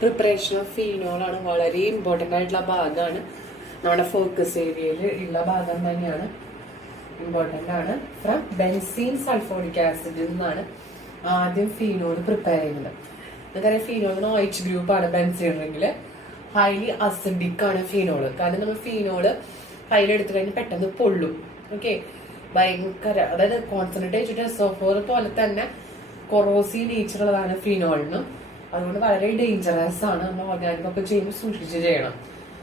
Preparation of phenol ആണ്. വളരെ important ആയിട്ടുള്ള ഭാഗമാണ്. നമ്മുടെ ഫോക്കസ് ഏരിയയിൽ ഉള്ള ഭാഗം തന്നെയാണ്. ഇമ്പോർട്ടന്റ് ആണ്. ഫ്രം ബെൻസീൻ സൾഫോണിക് ആസിഡിൽ നിന്നാണ് ആദ്യം ഫീനോൾ പ്രിപ്പയർ ചെയ്യുന്നത്. നമുക്കറിയാം ഫീനോളിന് OH ഗ്രൂപ്പാണ് ബെൻസീൻ റിംഗിൽ. ഹൈലി അസിഡിക് ആണ് ഫീനോള്. കാരണം നമ്മൾ ഫീനോള് കയ്യിലെടുത്തു കഴിഞ്ഞാൽ പെട്ടെന്ന് പൊള്ളും. ഓക്കെ, ഭയങ്കര, അതായത് കോൺസെൻട്രേറ്റ് SO4 പോലെ തന്നെ കൊറോസീവ് നേച്ചർ ഉള്ളതാണ് ഫീനോളിന്. അതുകൊണ്ട് വളരെ ഡേഞ്ചറസ് ആണ്. നമ്മൾ ഓർഗാനിക് ഒക്കെ ചെയ്യുമ്പോൾ സൂക്ഷിച്ച് ചെയ്യണം.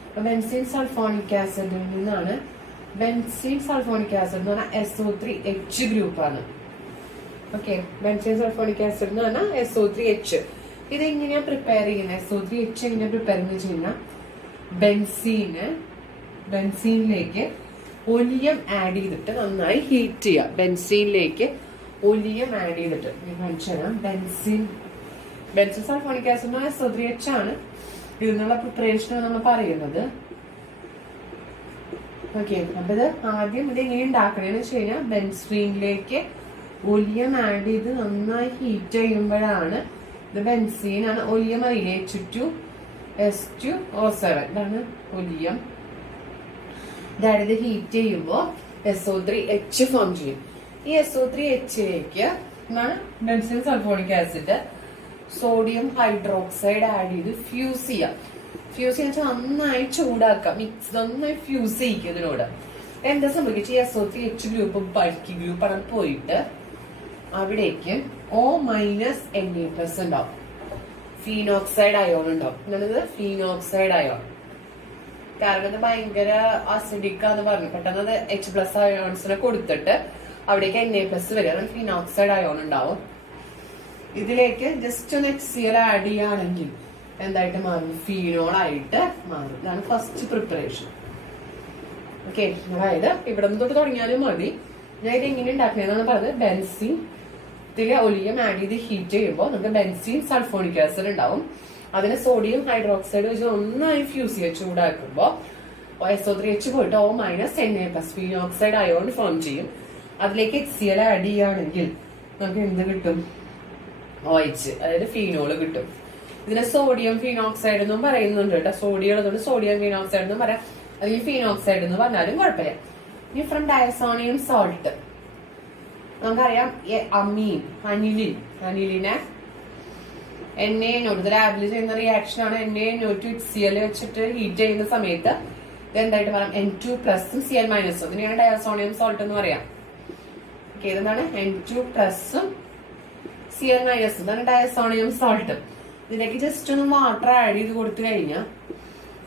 അപ്പൊ ബെൻസീൻ സൾഫോണിക് ആസിഡിൽ നിന്നാണ്, ബെൻസീൻ സൾഫോണിക് ആസിഡ് എന്ന് പറഞ്ഞാൽ SO3H ഗ്രൂപ്പാണ്. ഓക്കെ, ബെൻസീൻ സൾഫോണിക് ആസിഡ് എന്ന് പറഞ്ഞാൽ SO3H. ഇത് എങ്ങനെയാ പ്രിപ്പയർ ചെയ്യുന്നത്? SO3H എങ്ങനെയാ പ്രിപ്പയർ എന്ന് വെച്ച് കഴിഞ്ഞാൽ ബെൻസീനിലേക്ക് ഒലിയം ആഡ് ചെയ്തിട്ട് നന്നായി ഹീറ്റ് ചെയ്യാം. ബെൻസീനിലേക്ക് ഒലിയം ആഡ് ചെയ്തിട്ട് ബെൻസീൻ സൾഫോണിക് ആസിഡ് SO3H ആണ്. ഇതിനുള്ള പ്രിപ്പറേഷൻ നമ്മൾ പറയുന്നത്. ഓക്കെ, അപ്പൊ ഇത് ആദ്യം ഇത് എങ്ങനെ ഉണ്ടാക്കണേന്ന് വെച്ച് കഴിഞ്ഞാൽ ബെൻസീനിലേക്ക് ഒലിയം ആഡ് ചെയ്ത് നന്നായി ഹീറ്റ് ചെയ്യുമ്പോഴാണ് ഇത് ബെൻസീൻ ആണ്. ഒലിയം അറിയില്ലേ? H2SO7 ഇതാണ് ഒലിയം. അതായത് ഹീറ്റ് ചെയ്യുമ്പോൾ SO3H ഫോം ചെയ്യും. ഈ SO3Hലേക്ക് benzene sulphonic acid sodium hydroxide add ചെയ്ത് ഫ്യൂസ് ചെയ്യാം. ഫ്യൂസ് ചെയ്യാൻ നന്നായി ചൂടാക്കാം. മിക്സ് നന്നായി ഫ്യൂസ് ചെയ്യിക്കും. ഇതിനോട് എന്താ സംഭവിക്കുക? ഈ SO3H ഗ്രൂപ്പ് ബൾക്കി ഗ്രൂപ്പാണ് പോയിട്ട് അവിടേക്ക് O- Na+ ഉണ്ടാവും. ഫീനോക്സൈഡ് അയോൺ ഉണ്ടാവും. എന്നത് ഫീനോക്സൈഡ് അയോൺ. കാരണം ഇത് ഭയങ്കര അസിഡിക് ആന്ന് പറഞ്ഞു. പെട്ടെന്ന് അത് H+ അയോൺസിനെ കൊടുത്തിട്ട് അവിടേക്ക് Na+ വരിക. ഫീനോക്സൈഡ് അയോൺ ഉണ്ടാവും. ഇതിലേക്ക് ജസ്റ്റ് ഒന്ന് HCl ആഡ് ചെയ്യുകയാണെങ്കിൽ എന്തായിട്ട് മാറും? ഫീനോൾ ആയിട്ട് മാറും. ഇതാണ് ഫസ്റ്റ് പ്രിപ്പറേഷൻ. ഓക്കെ, അതായത് ഇവിടെ നിന്ന് തൊട്ട് തുടങ്ങിയാലും മതി. ഞാൻ ഇത് എങ്ങനെ ഉണ്ടാക്കുന്നതെന്നാണ് പറഞ്ഞത്. ബെൻസീനിലെ ഒലിയം ആഡ് ചെയ്ത് ഹീറ്റ് ചെയ്യുമ്പോൾ നമുക്ക് ബെൻസീൻ സൾഫോണിക് ആസിഡ് ഉണ്ടാവും. അതിന് സോഡിയം ഹൈഡ്രോക്സൈഡ് വെച്ച് നന്നായി ഫ്യൂസ് ചെയ്യുക. ചൂടാക്കുമ്പോൾ SO3H പോയിട്ട് O- Na+ phenoxide ion form ചെയ്യും. അതിലേക്ക് HCl ആഡ് ചെയ്യുകയാണെങ്കിൽ നമുക്ക് എന്ത് കിട്ടും? OH, അതായത് ഫീനോള് കിട്ടും. ഇതിനെ സോഡിയം ഫീനോക്സൈഡ് എന്നും പറയുന്നുണ്ട് കേട്ടോ. സോഡിയം ഉള്ളതുകൊണ്ട് സോഡിയം ഫീനോക്സൈഡ് എന്നും പറയാം, അല്ലെങ്കിൽ ഫീനോക്സൈഡ് എന്ന് പറഞ്ഞാലും കുഴപ്പമില്ല. ഇനി ഫ്രം ഡയസോണിയം സോൾട്ട് നമുക്കറിയാം അനിലിനെ NaNO ലാബിൽ ചെയ്യുന്ന റിയാക്ഷൻ ആണ്. NaNO to HCl വെച്ചിട്ട് ഹീറ്റ് ചെയ്യുന്ന സമയത്ത് ഇത് എന്തായിട്ട് പറയാം? N2+ഉം Cl- ഇതിനെയാണ് ഡയസോണിയം സോൾട്ട് എന്ന് പറയാം. ഓക്കെ, ഇതെന്താണ്? N2+ഉം Cl- ഇതാണ് ഡയസോണിയം സോൾട്ട്. ഇതിലേക്ക് ജസ്റ്റ് ഒന്ന് വാട്ടർ ആഡ് ചെയ്ത് കൊടുത്തു കഴിഞ്ഞാൽ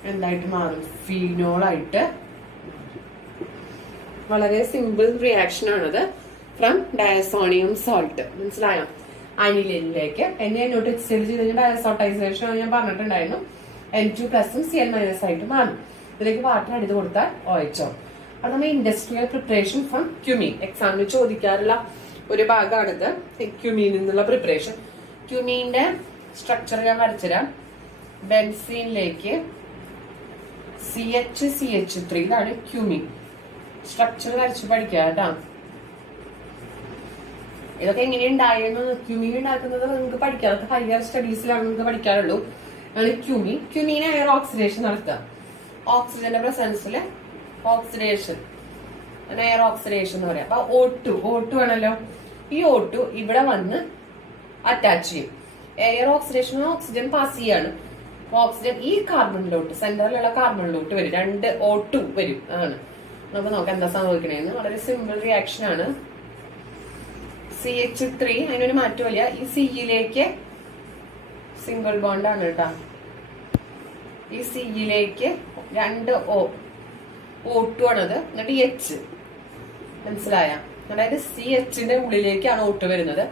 എന്തായിട്ട് മാറും? ഫീനോളായിട്ട്. വളരെ സിമ്പിൾ റിയാക്ഷൻ ആണത്. From diazonium salt. മനസ്സിലായോ? അനിലിനിലേക്ക് NaNO to HCl ചെയ്ത് കഴിഞ്ഞാൽ ഡയസോട്ടൈസേഷൻ ഞാൻ പറഞ്ഞിട്ടുണ്ടായിരുന്നു. N2+ഉം Cl- ആയിട്ട് മാറും. ഇതിലേക്ക് വാട്ടർ ആഡ് ചെയ്ത് കൊടുത്താൽ OH. അത് നമ്മൾ ഇൻഡസ്ട്രിയൽ പ്രിപ്പറേഷൻ ഫ്രം ക്യുമീൻ. എക്സാമിന് ചോദിക്കാറുള്ള ഒരു ഭാഗമാണിത്, ക്യുമീൻ എന്നുള്ള പ്രിപ്പറേഷൻ. ക്യുമീന്റെ സ്ട്രക്ചർ ഞാൻ വരച്ചുതരാം. ബെൻസീനിലേക്ക് CH3 ഇതാണ് ക്യുമീൻ. സ്ട്രക്ചർ വരച്ച് പഠിക്കുക കേട്ടോ. ഇതൊക്കെ എങ്ങനെയുണ്ടായിരുന്നു? ക്യുമീൻ ഉണ്ടാക്കുന്നത് നിങ്ങൾക്ക് പഠിക്കാം. അതൊക്കെ ഹയർ സ്റ്റഡീസിലാണ് നിങ്ങൾക്ക് പഠിക്കാറുള്ളൂ. ആണ് ക്യുമീൻ. ക്യുമീൻ എയർ ഓക്സിഡേഷൻ നടത്തുക. ഓക്സിജന്റെ പ്രസൻസിൽ ഓക്സിഡേഷൻ, എയർ ഓക്സിഡേഷൻ എന്ന് പറയാം. അപ്പൊ O2 ആണല്ലോ. ഈ O2 ഇവിടെ വന്ന് അറ്റാച്ച് ചെയ്യും. എയർ ഓക്സിഡേഷൻ ഓക്സിജൻ പാസ് ചെയ്യാണ്. ഓക്സിജൻ ഈ കാർബണിലോട്ട്, സെന്ററിലുള്ള കാർബണിലോട്ട് വരും. 2 O2 വരും. ആണ്. നമുക്ക് നോക്കാം എന്താ സംഭവിക്കണേന്ന്. വളരെ സിമ്പിൾ റിയാക്ഷൻ ആണ്. CH3 അതിനൊരു മാറ്റമില്ല. ഈ സിയിലേക്ക് സിംഗിൾ ബോണ്ട് ആണ് കേട്ടോ. ഈ സിയിലേക്ക് 2 O2 ആണത്. എന്നിട്ട് H. മനസ്സിലായ? അതായത് CHന്റെ ഉള്ളിലേക്കാണ് O2 വരുന്നത്.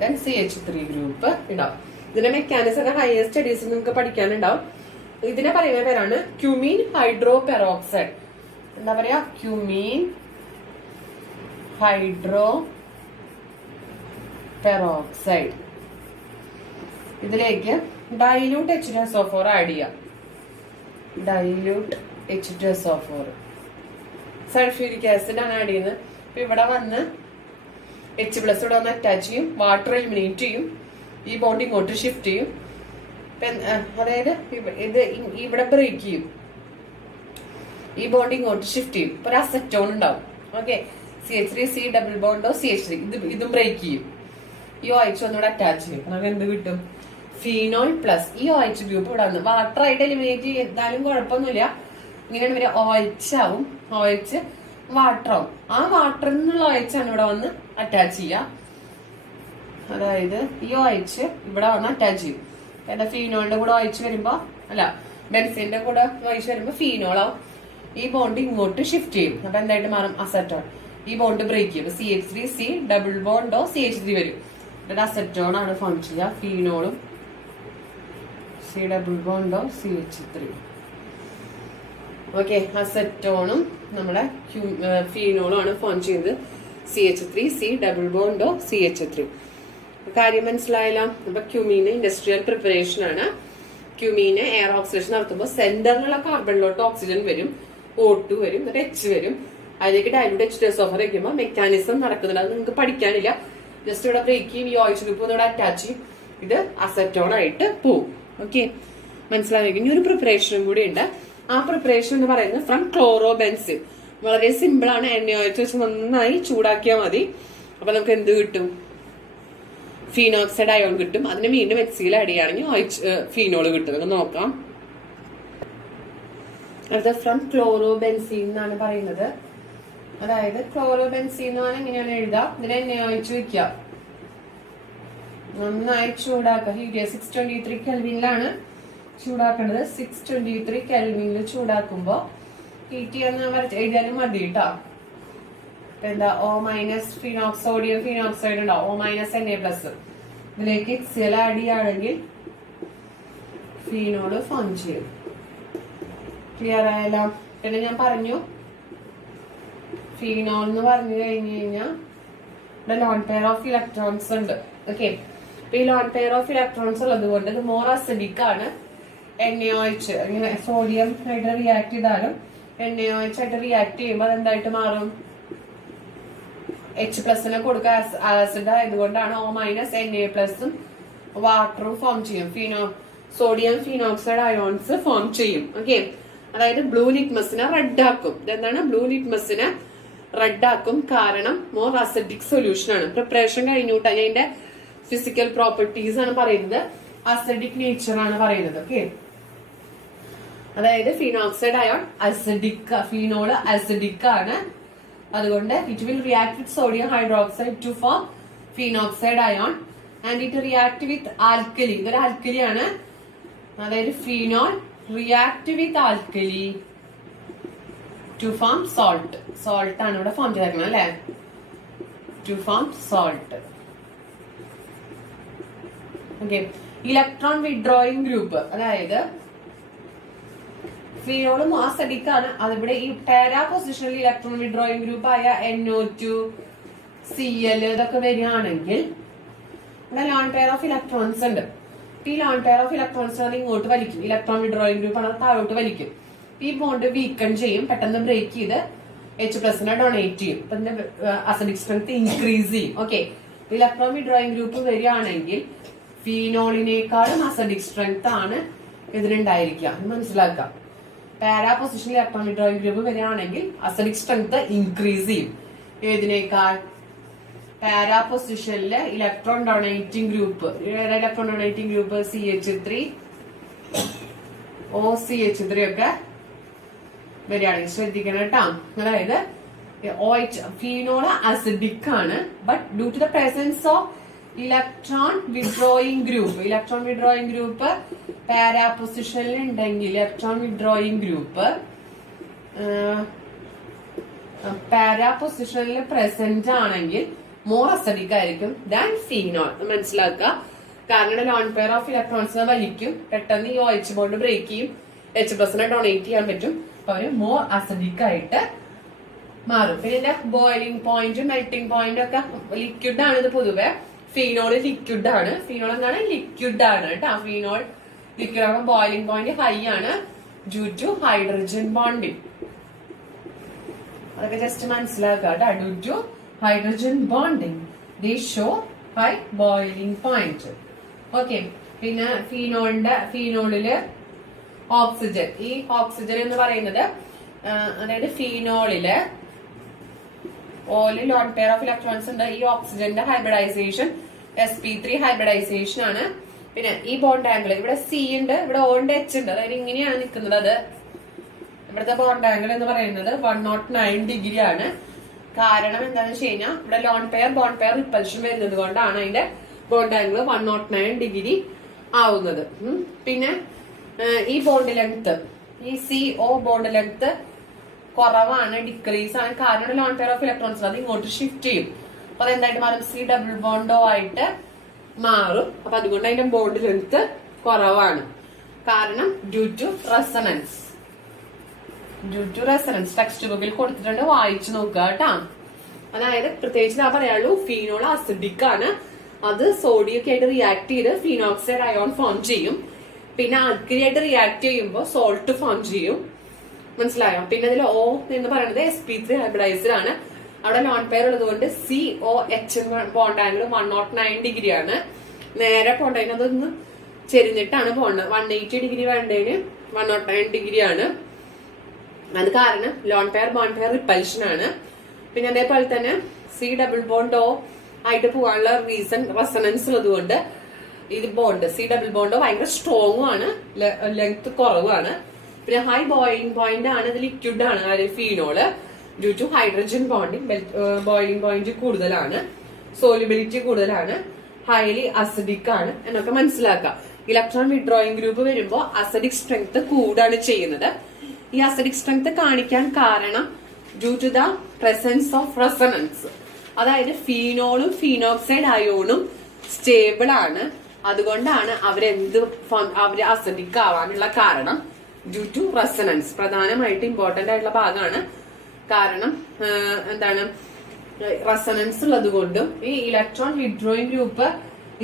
ദെൻ CH3 ഗ്രൂപ്പ് ഉണ്ടാവും. ഇതിന്റെ മെക്കാനിസം ഹയർ സ്റ്റഡീസിൽ നിങ്ങൾക്ക് പഠിക്കാനുണ്ടാവും. ഇതിനെ പറയുന്ന പേരാണ് ക്യുമീൻ ഹൈഡ്രോ പെറോക്സൈഡ്. എന്താ പറയാ? Cumin hydro peroxide. ഇതിലേക്ക് ഡൈല്യൂട്ട് H2SO4 ആഡ് ചെയ്യാം. ഡൈല്യൂട്ട് H2SO4 സൾഫ്യൂരിക് ആസിഡ് ആണ് ആഡ് ചെയ്യുന്നത്. അപ്പൊ ഇവിടെ വന്ന് H+ ഇവിടെ വന്ന് അറ്റാച്ച് ചെയ്യും. വാട്ടർ എലിമിനേറ്റ് ചെയ്യും. ഈ ബോണ്ട് ഇങ്ങോട്ട് ഷിഫ്റ്റ് ചെയ്യും. അതായത് ഇത് ഇവിടെ ബ്രേക്ക് ചെയ്യും, ഈ ബോണ്ട് ഇങ്ങോട്ട് ഷിഫ്റ്റ് ചെയ്യും. ഇപ്പൊ ഒരു അസെറ്റോൺ ഉണ്ടാവും. ഓക്കെ, CH3C ഡബിൾ ബോണ്ടോ CH3 ഇതും ബ്രേക്ക് ചെയ്യും. ഈ OH ഒന്നുകൂടെ അറ്റാച്ച് ചെയ്യും. നമുക്ക് എന്ത് കിട്ടും? ഫീനോൾ പ്ലസ് ഈ OH ഗ്രൂപ്പ് ഇവിടെ വന്ന് വാട്ടർ ആയിട്ട് എലിമിനേറ്റ് ചെയ്താലും കുഴപ്പമൊന്നുമില്ല. ഇങ്ങനെയാണ് വരിക, OH ആവും, OH വാട്ടർ ആവും. ആ വാട്ടറിൽ നിന്നുള്ള OH ആണ് ഇവിടെ വന്ന് അറ്റാച്ച് ചെയ്യുക. അതായത് ഈ OH ഇവിടെ വന്ന് അറ്റാച്ച് ചെയ്യും. എന്താ ഫീനോളിന്റെ കൂടെ OH വരുമ്പോ അല്ല ബെൻസീന്റെ കൂടെ OH വരുമ്പോ ഫീനോളാവും. ഈ ബോണ്ട് ഇങ്ങോട്ട് ഷിഫ്റ്റ് ചെയ്യും. അപ്പൊ എന്തായിട്ട് മാറും? അസറ്റോൺ. ഈ ബോണ്ട് ബ്രേക്ക് ചെയ്യും. CH3C ഡബിൾ ബോണ്ടോ CH3 വരും. അസറ്റോൺ ആണ് ഫോം ചെയ്യുക. ഫീനോളും C ഡബിൾ ബോണ്ടോ CH3. ഓക്കെ, അസറ്റോണും നമ്മുടെ ഫീനോളും ആണ് ഫോം ചെയ്യുന്നത്. CH3C double ബോണ്ടോ CH3. കാര്യം മനസ്സിലായല്ലോ. അപ്പൊ ക്യൂമീന് ഇൻഡസ്ട്രിയൽ പ്രിപ്പറേഷൻ ആണ്. ക്യൂമീന് എയർ ഓക്സിഡേഷൻ നടത്തുമ്പോൾ സെന്ററിലുള്ള കാർബണിലോട്ട് ഓക്സിജൻ വരും, O2 വരും, എന്നിട്ട് H വരും. അതിലേക്ക് ഡൈലൂട്ട് H2SO4 ഓഫർ വയ്ക്കുമ്പോൾ മെക്കാനിസം നടക്കുന്നുണ്ട്. അത് നിങ്ങൾക്ക് പഠിക്കാനില്ല. ജസ്റ്റ് ഇവിടെ ബ്രേക്ക് ചെയ്യും, ഈ OH ഗ്രൂപ്പ് ഇവിടെ അറ്റാച്ച് ചെയ്യും, ഇത് അസറ്റോൺ ആയിട്ട് പോവും. ഓക്കെ, മനസ്സിലായി. ഇനി ഒരു പ്രിപ്പറേഷനും കൂടി ഉണ്ട്. ആ പ്രിപ്പറേഷൻ എന്ന് പറയുന്നത് ഫ്രം ക്ലോറോബെൻസിൻ. വളരെ സിമ്പിൾ ആണ്. NaOH വെച്ച് നന്നായി ചൂടാക്കിയാൽ മതി. അപ്പൊ നമുക്ക് എന്ത് കിട്ടും? ഫീനോക്സൈഡ് അയോൺ കിട്ടും. അതിന് വീണ്ടും HCl ആഡ് ചെയ്യുകയാണെങ്കിൽ ഫീനോൾ കിട്ടും. നമുക്ക് നോക്കാം. അത് ഫ്രം ക്ലോറോബെൻസീൻ എന്നാണ് പറയുന്നത്. അതായത് ക്ലോറോബെൻസീൻ എന്ന് പറഞ്ഞാൽ എങ്ങനെയാണ് എഴുതാം? ഇതിനെ NaOH വെക്കുക, നന്നായി ചൂടാക്കുക. 623 കെൽവിനിലാണ് ചൂടാക്കേണ്ടത്. 623 കെൽവിനിൽ ചൂടാക്കുമ്പോ ഹീറ്റ് ചെയ്യാൻ എഴുതിയാലും മതി കേട്ടോ. എന്താ O- സോഡിയം ഫിനോക്സൈഡ് ഉണ്ടാവും, O-Na+. ഇതിലേക്ക് HCl ആഡ് ചെയ്യുകയാണെങ്കിൽ ഫീനോള് ഫോം ചെയ്യും. ക്ലിയർ ആയല്ലോ? പിന്നെ ഞാൻ പറഞ്ഞു ഫീനോൾ എന്ന് പറഞ്ഞു കഴിഞ്ഞു കഴിഞ്ഞാൽ ഇവിടെ ലോൺ പെയർ ഓഫ് ഇലക്ട്രോൺസ് ഉണ്ട്. ഓക്കെ, അപ്പൊ ഈ ലോൺ പെയർ ഓഫ് ഇലക്ട്രോൺസ് ഉള്ളത് കൊണ്ട് ഇത് മോർ അസിഡിക് ആണ്. NaOH ഇങ്ങനെ സോഡിയം ആയിട്ട് റിയാക്ട് ചെയ്താലും NaOH ആയിട്ട് റിയാക്ട് ചെയ്യുമ്പോൾ അതെന്തായിട്ട് മാറും? H+നെ കൊടുക്കുക, ആസിഡ് ആയതുകൊണ്ടാണ്. O-Na+ഉം വാട്ടറും ഫോം ചെയ്യും. സോഡിയം ഫിനോക്സൈഡ് അയോൺസ് ഫോം ചെയ്യും. ഓക്കെ, അതായത് ബ്ലൂ ലിറ്റ്മസിനെ റെഡ് ആക്കും. ഇതെന്താണ്? ബ്ലൂ ലിറ്റ്മസിനെ റെഡ് ആക്കും, കാരണം മോർ അസിഡിക് സൊല്യൂഷൻ ആണ്. പ്രിപ്പറേഷൻ കഴിഞ്ഞുട്ടാ ഞാൻ അതിന്റെ ഫിസിക്കൽ പ്രോപ്പർട്ടീസ് ആണ് പറയുന്നത്. അസിഡിക് നേച്ചർ ആണ് പറയുന്നത്. ഓക്കെ, അതായത് phenoxide ion acidic, phenol acidic ആണ്. അതുകൊണ്ട് it will react with sodium hydroxide to form phenoxide ion and it react with alkali. ഇതൊരു ആൽക്കലി ആണ്. അതായത് phenol react with alkali to form salt. Salt ആണ് ഇവിടെ ഫോം ചെയ്തേക്കുന്നത് അല്ലെ, to form salt. Okay, electron withdrawing group, അതായത് ഫീനോളും acidic ആണ്. അതിവിടെ ഈ പാരാ പൊസിഷനിൽ ഇലക്ട്രോൺ വിഡ്രോയിങ് ഗ്രൂപ്പ് ആയ NO2 Cl ഇതൊക്കെ വരികയാണെങ്കിൽ ഇവിടെ ലോൺ പെയർ ഓഫ് ഇലക്ട്രോൺസ് ഉണ്ട്. ഈ ലോൺ പെയർ ഓഫ് ഇലക്ട്രോൺസ് ഇങ്ങോട്ട് വലിക്കും. ഇലക്ട്രോൺ വിഡ്രോയിങ് ഗ്രൂപ്പ് ആണ്, താഴോട്ട് വലിക്കും. ഈ ബോണ്ട് വീക്കൺ ചെയ്യും, പെട്ടെന്ന് ബ്രേക്ക് ചെയ്ത് H+നെ ഡൊണേറ്റ് ചെയ്യും. അപ്പൊ ഇതിന്റെ അസിഡിക് സ്ട്രെങ്ത് ഇൻക്രീസ് ചെയ്യും. ഓക്കെ, ഇലക്ട്രോൺ വിഡ്രോയിങ് ഗ്രൂപ്പ് വരികയാണെങ്കിൽ ഫീനോളിനേക്കാളും അസിഡിക് സ്ട്രെങ്ത് ആണ് ഇതിനുണ്ടായിരിക്കുക. മനസ്സിലാക്കാം. Para position electron withdrawing group വരികയാണെങ്കിൽ അസിഡിക് സ്ട്രെങ്ത് ഇൻക്രീസ് ചെയ്യും. ഏതിനേക്കാൾ? പാരാ പൊസിഷനിലെ electron donating group. Electron donating group CH3 OCH3 ഒക്കെ വരികയാണെങ്കിൽ ശ്രദ്ധിക്കണം കേട്ടോ. അതായത് OH ഫീനോൾ അസിഡിക് ആണ്, but due to the presence of electron withdrawing group, electron withdrawing group para പൊസിഷനിൽ ഉണ്ടെങ്കിൽ ഇലക്ട്രോൺ വിഡ്രോയിങ് ഗ്രൂപ്പ് പാരാ പൊസിഷനിൽ പ്രസന്റ് ആണെങ്കിൽ മോർ അസിഡിക് ആയിരിക്കും ദാൻ ഫീനോൾ. മനസ്സിലാക്കുക. കാരണം ലോൺ പെയർ ഓഫ് ഇലക്ട്രോൺസിനെ വലിക്കും, പെട്ടെന്ന് ഈ OH ബോണ്ട് ബ്രേക്ക് ചെയ്യും, H+നെ ഡൊണേറ്റ് ചെയ്യാൻ പറ്റും. അപ്പൊ അവര് മോർ അസിഡിക് ആയിട്ട് മാറും. പിന്നെ ഇതിന്റെ ബോയിലിംഗ് പോയിന്റ്, മെൽറ്റിംഗ് പോയിന്റ് ഒക്കെ ലിക്വിഡ് ആണ്. ഇത് പൊതുവെ ഫീനോൾ ലിക്വിഡ് ആണ്. ഫീനോൾ എന്താണ്? ലിക്വിഡ് ആണ് കേട്ടോ. ഫീനോൾ ലിക്വിഡ് ആകുമ്പോൾ ബോയിലിംഗ് പോയിന്റ് ഹൈ ആണ് ഡ്യൂ ടു ഹൈഡ്രജൻ ബോണ്ടിങ്. അതൊക്കെ ജസ്റ്റ് മനസ്സിലാക്കുക കേട്ടോ. Due to hydrogen bonding they show high boiling point. Okay, പിന്നെ ഫീനോളില് ഓക്സിജൻ. ഈ ഓക്സിജൻ എന്ന് പറയുന്നത് അതായത് ഫീനോളില് ഓല് ലോൺ പെയർ ഓഫ് ഇലക്ട്രോൺസ് ഉണ്ട്. ഈ ഓക്സിജന്റെ ഹൈബ്രിഡൈസേഷൻ sp3 ഹൈബ്രിഡൈസേഷൻ ആണ്. പിന്നെ ഈ ബോണ്ട് ആംഗിൾ ഇവിടെ C ഉണ്ട്, ഇവിടെ O ഉണ്ട്, H ഉണ്ട്. അതായത് ഇങ്ങനെയാണ് നിൽക്കുന്നത്. അത് ഇവിടുത്തെ ബോണ്ട് ആംഗിൾ എന്ന് പറയുന്നത് 109 ഡിഗ്രി ആണ്. കാരണം എന്താണെന്ന് വെച്ച് കഴിഞ്ഞാൽ ഇവിടെ lone pair bond pair repulsion വരുന്നത് കൊണ്ടാണ് അതിന്റെ ബോണ്ട് ആംഗിൾ 109 ഡിഗ്രി ആവുന്നത്. പിന്നെ ഈ ബോണ്ട് ലെങ്ത്, ഈ CO ബോണ്ട് ലെങ്ത് കുറവാണ്, ഡിക്രീസ് ആണ്. കാരണം ലോൺ പെയർ ഓഫ് ഇലക്ട്രോൺസ് അത് ഇങ്ങോട്ട് ഷിഫ്റ്റ് ചെയ്യും. അപ്പൊ അതെന്തായിട്ട് മാറും? C ഡബിൾ ബോണ്ടോ ആയിട്ട് മാറും. അപ്പൊ അതുകൊണ്ട് അതിന്റെ ബോണ്ട് ലെങ്ത് കുറവാണ്. കാരണം ഡ്യൂ ടു റെസണൻസ്. ടെക്സ്റ്റ് ബുക്കിൽ കൊടുത്തിട്ടുണ്ട്, വായിച്ചു നോക്കുക കേട്ടാ. അതായത് പ്രത്യേകിച്ച് ഞാൻ പറയാനുള്ളൂ, ഫീനോൾ അസിഡിക് ആണ്. അത് സോഡിയൊക്കെ ആയിട്ട് റിയാക്ട് ചെയ്ത് ഫീനോക്സൈഡ് അയോൺ ഫോം ചെയ്യും. പിന്നെ ആൽക്കലി ആയിട്ട് റിയാക്ട് ചെയ്യുമ്പോൾ സോൾട്ട് ഫോം ചെയ്യും. മനസ്സിലായോ? പിന്നെ ഇതിൽ O എന്ന് പറയുന്നത് sp3 ഹൈബ്രിഡൈസ്ഡ് ആണ്. അവിടെ ലോൺ പെയർ ഉള്ളത് കൊണ്ട് COH ബോണ്ട് ആംഗിൾ 109 ഡിഗ്രി ആണ്. നേരെ പോണ്ടതിന് അതൊന്ന് ചെരിഞ്ഞിട്ടാണ് പോണ്ടത്. 180 ഡിഗ്രി വേണ്ടതിന് 109 ഡിഗ്രി ആണ്. അത് കാരണം lone pair bond pair repulsion ആണ്. പിന്നെ അതേപോലെ തന്നെ C ഡബിൾ ബോണ്ട് O ആയിട്ട് പോകാനുള്ള റീസൺ റെസണൻസ് ഉള്ളത് കൊണ്ട് ഇത് ബോണ്ട് C ഡബിൾ ബോണ്ട് ഭയങ്കര സ്ട്രോങ്ങും ആണ്, ലെങ്ത് കുറവാണ്. പിന്നെ ഹൈ ബോയിലിംഗ് പോയിന്റ് ആണ്. ഇത് ലിക്വിഡ് ആണ് phenol. Due to hydrogen bonding boiling point കൂടുതലാണ്, സോലിബിലിറ്റി കൂടുതലാണ്, ഹൈലി അസിഡിക് ആണ് എന്നൊക്കെ മനസ്സിലാക്കാം. ഇലക്ട്രോൺ വിഡ്രോയിങ് ഗ്രൂപ്പ് വരുമ്പോൾ അസിഡിക് സ്ട്രെങ്ത് കൂടാണ് ചെയ്യുന്നത്. ഈ അസിഡിക് സ്ട്രെങ്ത് കാണിക്കാൻ കാരണം due to the presence of resonance. അതായത് ഫീനോളും ഫീനോക്സൈഡ് അയോണും സ്റ്റേബിൾ ആണ്. അതുകൊണ്ടാണ് അവര് അസിഡിക് ആവാനുള്ള കാരണം ഡ്യൂ ടു റെസണൻസ്. പ്രധാനമായിട്ട് ഇമ്പോർട്ടന്റ് ആയിട്ടുള്ള ഭാഗമാണ്. കാരണം എന്താണ്? റെസണൻസ് ഉള്ളത് കൊണ്ടും ഈ ഇലക്ട്രോൺ വിഡ്രോയിങ് ഗ്രൂപ്പ്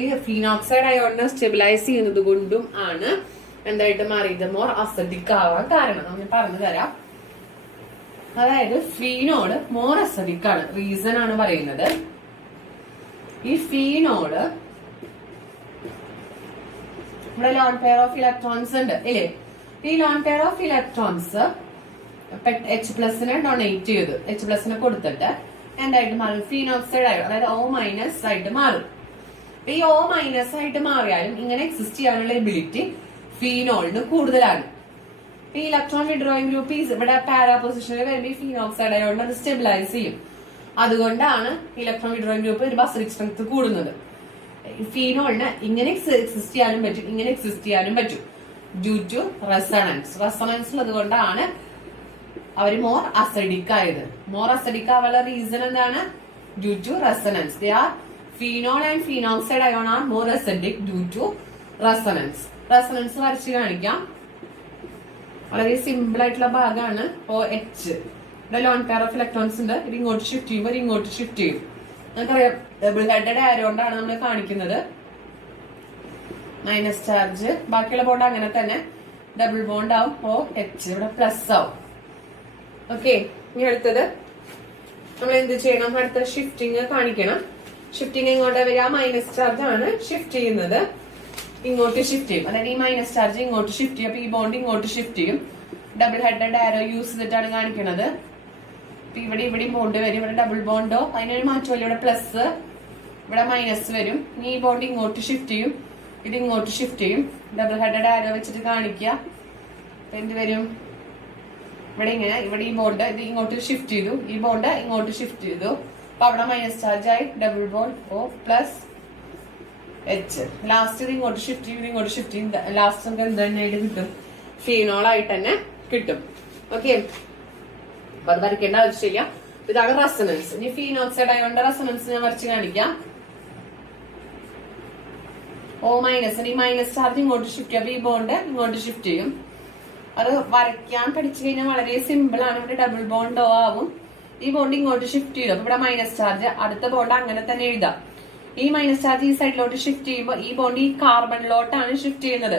ഈ ഫീനോക്സൈഡ് അയോണിനെ സ്റ്റെബിലൈസ് ചെയ്യുന്നത് കൊണ്ടും ആണ് എന്തായിട്ട് മാറിയത് മോർ അസിഡിക് ആവാൻ കാരണം. ഞാൻ പറഞ്ഞു തരാം. അതായത് ഫീനോള് മോർ അസിഡിക് ആണ്. റീസൺ ആണ് പറയുന്നത്. ഈ ഫീനോള് ഇവിടെ ലോൺ പെയർ ഓഫ് ഇലക്ട്രോൺസ് ഉണ്ട് ഇല്ലേ? ഈ ലോൺ പെയർ ഓഫ് ഇലക്ട്രോൺസ് H+നെ ഡൊണേറ്റ് ചെയ്തു, H+നെ കൊടുത്തിട്ട് എന്തായിട്ട് മാറും? ഫീനോക്സൈഡ് ആയിട്ട്, അതായത് O- ആയിട്ട് മാറും. ഈ O- ആയിട്ട് മാറിയാലും ഇങ്ങനെ എക്സിസ്റ്റ് ചെയ്യാനുള്ള എബിലിറ്റി ഫീനോളിന് കൂടുതലാണ്. ഈ ഇലക്ട്രോൺ വിഡ്രോയിങ് ഗ്രൂപ്പ് ഇവിടെ പാരാ പൊസിഷനിൽ വരുമ്പോൾ ഈ ഫീനോക്സൈഡ് ആയതുകൊണ്ട് അത് സ്റ്റെബിലൈസ് ചെയ്യും. അതുകൊണ്ടാണ് ഇലക്ട്രോൺ വിഡ്രോയിങ് ഗ്രൂപ്പ് ഒരു അസിഡിക് സ്ട്രെങ്ത് കൂടുന്നത്. ഫീനോളിന് ഇങ്ങനെ എക്സിസ്റ്റ് ചെയ്യാനും പറ്റും, ഇങ്ങനെ എക്സിസ്റ്റ് ചെയ്യാനും പറ്റും. ഡ്യൂ ടു റെസണൻസ് ഉള്ളത് കൊണ്ടാണ് അവര് മോർ അസിഡിക് ആയത്. മോർ അസിഡിക് ആവാനുള്ള റീസൺ എന്താണ്? Due to resonance. They are phenol and phenoxide ion are more acidic due to resonance. Resonance വരച്ച് കാണിക്കാം. വളരെ സിമ്പിൾ ആയിട്ടുള്ള ഭാഗമാണ്. OH ഇവിടെ ലോൺ പെയർ ഓഫ് ഇലക്ട്രോൺസ് ഉണ്ട്. ഇത് ഇങ്ങോട്ട് ഷിഫ്റ്റ് ചെയ്യുമ്പോൾ ഇങ്ങോട്ട് ഷിഫ്റ്റ് ചെയ്യും. നമുക്കറിയാം ഡബിൾ ഹെഡഡ് ആരോ കൊണ്ടാണ് നമ്മൾ കാണിക്കുന്നത്. Minus charge. ബാക്കിയുള്ള ബോണ്ട് അങ്ങനെ തന്നെ ഡബിൾ ബോണ്ട് ആവും. OH ഇവിടെ പ്ലസ് ആവും. ഓക്കെ, ഇനി അടുത്തത് നമ്മൾ എന്ത് ചെയ്യണം? അടുത്ത ഷിഫ്റ്റിംഗ് കാണിക്കണം. ഷിഫ്റ്റിംഗ് ഇങ്ങോട്ട് വരിക. മൈനസ് ചാർജ് ആണ് ഷിഫ്റ്റ് ചെയ്യുന്നത്, ഇങ്ങോട്ട് ഷിഫ്റ്റ് ചെയ്യും. അതായത് ഈ മൈനസ് ചാർജ് ഇങ്ങോട്ട് ഷിഫ്റ്റ് ചെയ്യും. അപ്പൊ ഈ ബോണ്ട് ഇങ്ങോട്ട് ഷിഫ്റ്റ് ചെയ്യും. ഡബിൾ ഹെഡഡ് ആരോ യൂസ് ചെയ്തിട്ടാണ് കാണിക്കുന്നത്. ഇവിടെയും ബോണ്ട് വരും. ഇവിടെ ഡബിൾ ബോണ്ടോ അതിനൊരു മാറ്റമല്ല. ഇവിടെ പ്ലസ്, ഇവിടെ മൈനസ് വരും. ഈ ബോണ്ട് ഇങ്ങോട്ട് ഷിഫ്റ്റ് ചെയ്യും, ഇത് ഇങ്ങോട്ട് ഷിഫ്റ്റ് ചെയ്യും. ഡബിൾ ഹെഡഡ് ആരോ വെച്ചിട്ട് കാണിക്കുക. എന്ത് വരും? ഇവിടെ ഇങ്ങനെ, ഇവിടെ ഈ ബോണ്ട് ഇത് ഇങ്ങോട്ട് ഷിഫ്റ്റ് ചെയ്തു, ഈ ബോണ്ട് ഇങ്ങോട്ട് ഷിഫ്റ്റ് ചെയ്തു. അപ്പൊ അവിടെ മൈനസ് ചാർജ് ആയി. Double bond O plus H. Last ഇത് ഇങ്ങോട്ട് ഷിഫ്റ്റ് ചെയ്യും, ഇങ്ങോട്ട് ഷിഫ്റ്റ് ചെയ്യും. ലാസ്റ്റ് നമുക്ക് എന്ത് തന്നെയായിട്ട് കിട്ടും? ഫീനോൾ ആയിട്ട് തന്നെ കിട്ടും. ഓക്കെ, അപ്പൊ അത് വരയ്ക്കേണ്ട ആവശ്യമില്ല. ഇതാണ് റെസണൻസ്. ഇനി ഫീനോക്സൈഡ് ആയതുകൊണ്ട് റെസണൻസ് ഞാൻ വരച്ച് കാണിക്കാം. O- ഈ മൈനസ് ചാർജ് ഇങ്ങോട്ട് ഷിഫ്റ്റ് ചെയ്യും. അപ്പൊ ഈ ബോണ്ട് ഇങ്ങോട്ട് ഷിഫ്റ്റ് ചെയ്യും. അത് വരയ്ക്കാൻ പഠിച്ചു കഴിഞ്ഞാൽ വളരെ സിമ്പിൾ ആണ്. ഇവിടെ ഡബിൾ ബോണ്ട് O ആവും. ഈ ബോണ്ട് ഇങ്ങോട്ട് ഷിഫ്റ്റ് ചെയ്തു. അപ്പൊ ഇവിടെ മൈനസ് ചാർജ്, അടുത്ത ബോണ്ട് അങ്ങനെ തന്നെ എഴുതാം. ഈ മൈനസ് ചാർജ് ഈ സൈഡിലോട്ട് ഷിഫ്റ്റ് ചെയ്യുമ്പോൾ ഈ ബോണ്ട് ഈ കാർബണിലോട്ടാണ് ഷിഫ്റ്റ് ചെയ്യുന്നത്.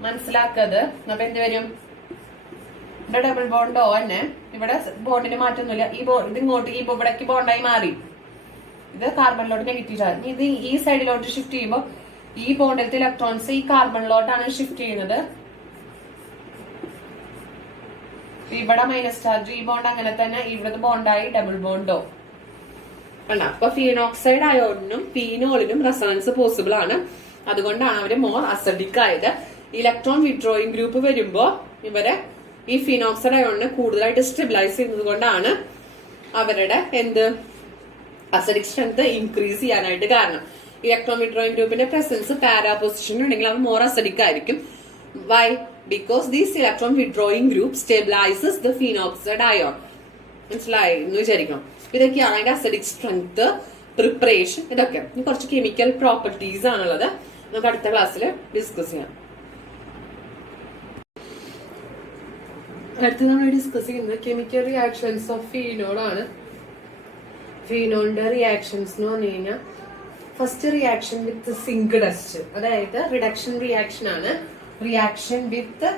മനസ്സിലാക്കത്. അപ്പൊ എന്ത് വരും? ഇവിടെ ഡബിൾ ബോണ്ട് O തന്നെ. ഇവിടെ ബോണ്ടിന് മാറ്റൊന്നുമില്ല. ഇത് ഇങ്ങോട്ട് ഈ ഇവിടേക്ക് ബോണ്ടായി മാറി. ഇത് കാർബണിലോട്ട് നെഗറ്റീവ് ചാർജ്. ഇത് ഈ സൈഡിലോട്ട് ഷിഫ്റ്റ് ചെയ്യുമ്പോൾ ഈ ബോണ്ടിലത്തെ ഇലക്ട്രോൺസ് ഈ കാർബണിലോട്ടാണ് ഷിഫ്റ്റ് ചെയ്യുന്നത്. ഇവിടെ മൈനസ് ചാർജ്, ഈ ബോണ്ട് അങ്ങനെ തന്നെ ഇവിടുത്തെ ബോണ്ടായി ഡബിൾ ബോണ്ടോ അല്ല. അപ്പൊ ഫീനോക്സൈഡ് അയോണിനും ഫീനോളിനും റെസൊണൻസ് പോസിബിൾ ആണ്. അതുകൊണ്ടാണ് അവര് മോർ അസിഡിക് ആയത്. ഇലക്ട്രോൺ വിഡ്രോയിങ് ഗ്രൂപ്പ് വരുമ്പോ ഇവരെ ഈ ഫീനോക്സൈഡ് അയോണിനെ കൂടുതലായിട്ട് സ്റ്റെബിലൈസ് ചെയ്യുന്നത് കൊണ്ടാണ് അവരുടെ അസിഡിക് സ്ട്രെങ്ത് ഇൻക്രീസ് ചെയ്യാനായിട്ട് കാരണം. ഇലക്ട്രോൺ വിഡ്രോയിങ് ഗ്രൂപ്പിന്റെ പ്രസൻസ് പാരാ പൊസിഷൻ ഉണ്ടെങ്കിൽ അവ മോർ അസിഡിക് ആയിരിക്കും. Why? Because these electron withdrawing group stabilises the phenoxide ion. മനസ്സിലായി എന്ന് വിചാരിക്കണം. ഇതൊക്കെയാണ് അതിന്റെ അസിഡിക് സ്ട്രെങ്ത്, പ്രിപ്പറേഷൻ, ഇതൊക്കെ. കുറച്ച് കെമിക്കൽ പ്രോപ്പർട്ടീസ് ആണുള്ളത്. നമുക്ക് അടുത്ത ക്ലാസ്സിൽ ഡിസ്കസ് ചെയ്യാം. അടുത്ത് നമ്മൾ ഡിസ്കസ് ചെയ്യുന്നത് കെമിക്കൽ റിയാക്ഷൻസ് ഓഫ് ഫീനോൾ ആണ്. ഫീനോളിന്റെ റിയാക്ഷൻസ് എന്ന് പറഞ്ഞു കഴിഞ്ഞാൽ first reaction with zinc dust, അതായത് റിഡക്ഷൻ റിയാക്ഷൻ ആണ്. Reaction with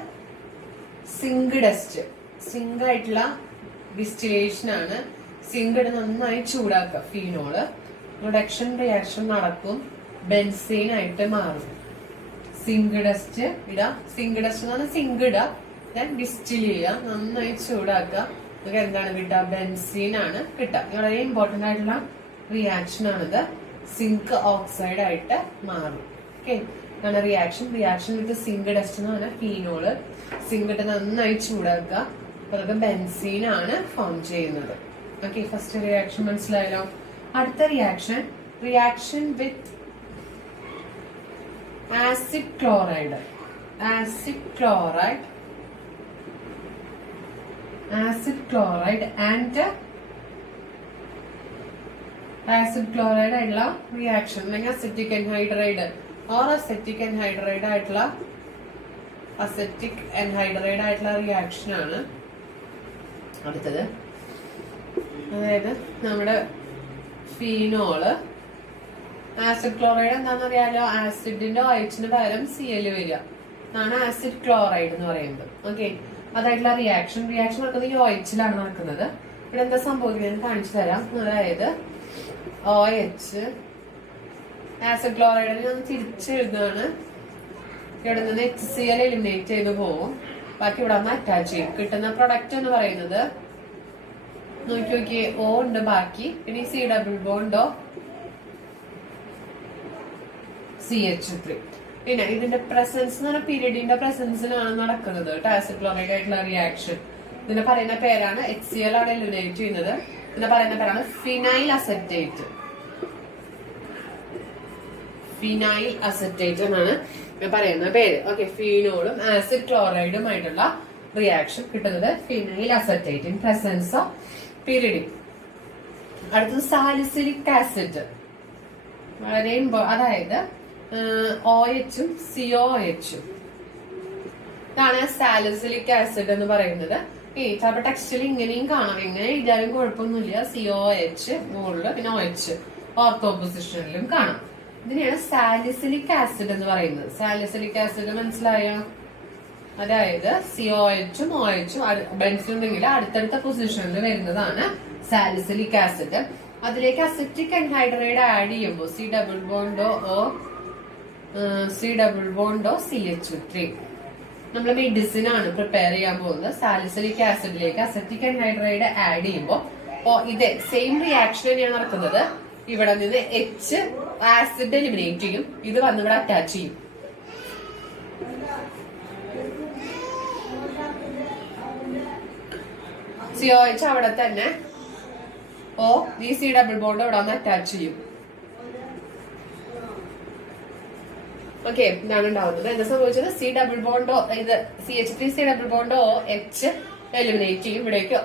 zinc dust, zinc ആയിട്ടുള്ള ഡിസ്റ്റിലേഷൻ ആണ്. സിങ്ക് നന്നായി ചൂടാക്കുക. ഫീനോള് റിഡക്ഷൻ റിയാക്ഷൻ നടക്കും, ബെൻസീൻ ആയിട്ട് മാറും. സിങ്ക് ഡസ്റ്റ് ഇടാ, സിങ്ക് ഡസ്റ്റ് എന്ന് പറഞ്ഞാൽ സിങ്ക് ഇടാ, ഡിസ്റ്റിൽ ചെയ്യുക, നന്നായി ചൂടാക്കുക. നമുക്ക് എന്താണ് കിട്ടുക? ബെൻസീൻ ആണ് കിട്ടുക. വളരെ ഇമ്പോർട്ടന്റ് ആയിട്ടുള്ള റിയാക്ഷൻ ആണിത്. സിങ്ക് ഓക്സൈഡ് ആയിട്ട് മാറും. ഓക്കെ, ആണ് reaction. Reaction with zinc dust എന്ന് പറഞ്ഞാൽ ഫീനോള് സിങ്ക് ഇട്ട് നന്നായി ചൂടാക്കുക, അതൊക്കെ ബെൻസീൻ ആണ് ഫോം ചെയ്യുന്നത്. ഓക്കെ, ഫസ്റ്റ് റിയാക്ഷൻ മനസ്സിലായല്ലോ. അടുത്ത reaction, reaction with acid chloride. Acid chloride and acid chloride ആയിട്ടുള്ള റിയാക്ഷൻ, അല്ലെങ്കിൽ അസെറ്റിക് എൻഹൈഡ്രൈഡ് ഓർ അസെറ്റിക് എൻഹൈഡ്രൈഡ് ആയിട്ടുള്ള റിയാക്ഷൻ ആണ് അടുത്തത്. അതായത് നമ്മുടെ ഫീനോള് ആസിഡ് ക്ലോറൈഡ് എന്താണെന്ന് അറിയാലോ, ആസിഡിന്റെ OH പകരം Cl വരിക, അതാണ് ആസിഡ് ക്ലോറൈഡ് എന്ന് പറയുന്നത്. ഓക്കെ, അതായിട്ടുള്ള റിയാക്ഷൻ നടക്കുന്നത് ഈ OH-ലാണ് നടക്കുന്നത്. ഇവിടെ എന്താ സംഭവിക്കുന്നത് കാണിച്ചു തരാം. അതായത് OH ആസിഡ് ക്ലോറൈഡിനെ ഒന്ന് തിരിച്ചെഴുതാണ്. ഇവിടെ നിന്ന് HCl എലിമിനേറ്റ് ചെയ്ത് പോകും, ബാക്കി ഇവിടെ ഒന്ന് അറ്റാച്ച് ചെയ്യും. കിട്ടുന്ന പ്രൊഡക്റ്റ് എന്ന് പറയുന്നത് നോക്കി O ഉണ്ട് ബാക്കി, പിന്നെ C ഡബിൾ ബോണ്ടോ CH3. പിന്നെ ഇതിന്റെ പ്രസൻസ് എന്ന് പറഞ്ഞാൽ പീരിയഡിന്റെ പ്രസൻസിലാണ് നടക്കുന്നത് ആസിഡ് ക്ലോറൈഡ് ആയിട്ടുള്ള റിയാക്ഷൻ. ഇതിനെ പറയുന്ന പേരാണ് HCl ആണ് എലിമിനേറ്റ് ചെയ്യുന്നത്. ഇതിനെ പറയുന്ന പേരാണ് ഫിനൈൽ അസറ്റേറ്റ്. ഫിനൈൽ അസറ്റേറ്റ് എന്നാണ് പറയുന്ന പേര്. ഓക്കെ, ഫീനോളും ആസിഡ് ക്ലോറൈഡുമായിട്ടുള്ള റിയാക്ഷൻ കിട്ടുന്നത് phenyl acetate in presence of pyridine. അടുത്തത് സാലിസിലിക് ആസിഡ്. വളരെ അതായത് OH-ഉം COH-ഉം ഇതാണ് സാലിസിലിക് ആസിഡ് എന്ന് പറയുന്നത്. ചിലപ്പോൾ ടെക്സ്റ്റിൽ ഇങ്ങനെയും കാണാം, ഇങ്ങനെ എഴുതിയാലും കുഴപ്പമൊന്നുമില്ല. COH മുകളില്, പിന്നെ OH ഓർത്തോ പൊസിഷനിലും കാണാം. ഇതിനെയാണ് സാലിസിലിക് ആസിഡ് എന്ന് പറയുന്നത്. സാലിസിലിക് ആസിഡ് മനസ്സിലായോ? അതായത് COH-ഉം OH-ഉം ബെൻസിൻ ഉണ്ടെങ്കിൽ അടുത്തടുത്ത പൊസിഷനിൽ വരുന്നതാണ് സാലിസിലിക് ആസിഡ്. അതിലേക്ക് അസെറ്റിക് എൻഹൈഡ്രൈഡ് ആഡ് ചെയ്യുമ്പോൾ C ഡബിൾ ബോണ്ടോ CH3. നമ്മൾ മെഡിസിൻ ആണ് പ്രിപ്പയർ ചെയ്യാൻ പോകുന്നത്. സാലിസിലിക് ആസിഡിലേക്ക് അസെറ്റിക് എൻഹൈഡ്രൈഡ് ആഡ് ചെയ്യുമ്പോൾ ഇത് സെയിം റിയാക്ഷൻ തന്നെയാണ് നടക്കുന്നത്. ഇവിടെ നിന്ന് H ആസിഡ് എലിമിനേറ്റ് ചെയ്യും, ഇത് വന്ന് ഇവിടെ അറ്റാച്ച് ചെയ്യും. COH അവിടെ തന്നെ C ഡബിൾ ബോണ്ട് ഇവിടെ വന്ന് അറ്റാച്ച് ചെയ്യും. ഓക്കെ, ഇതാണ് ഉണ്ടാവുന്നത്. എന്താ സംഭവിച്ചത്? C ഡബിൾ ബോണ്ടോ ഇത് CH3 C double bond O H eliminate ചെയ്യും. ഇവിടേക്ക്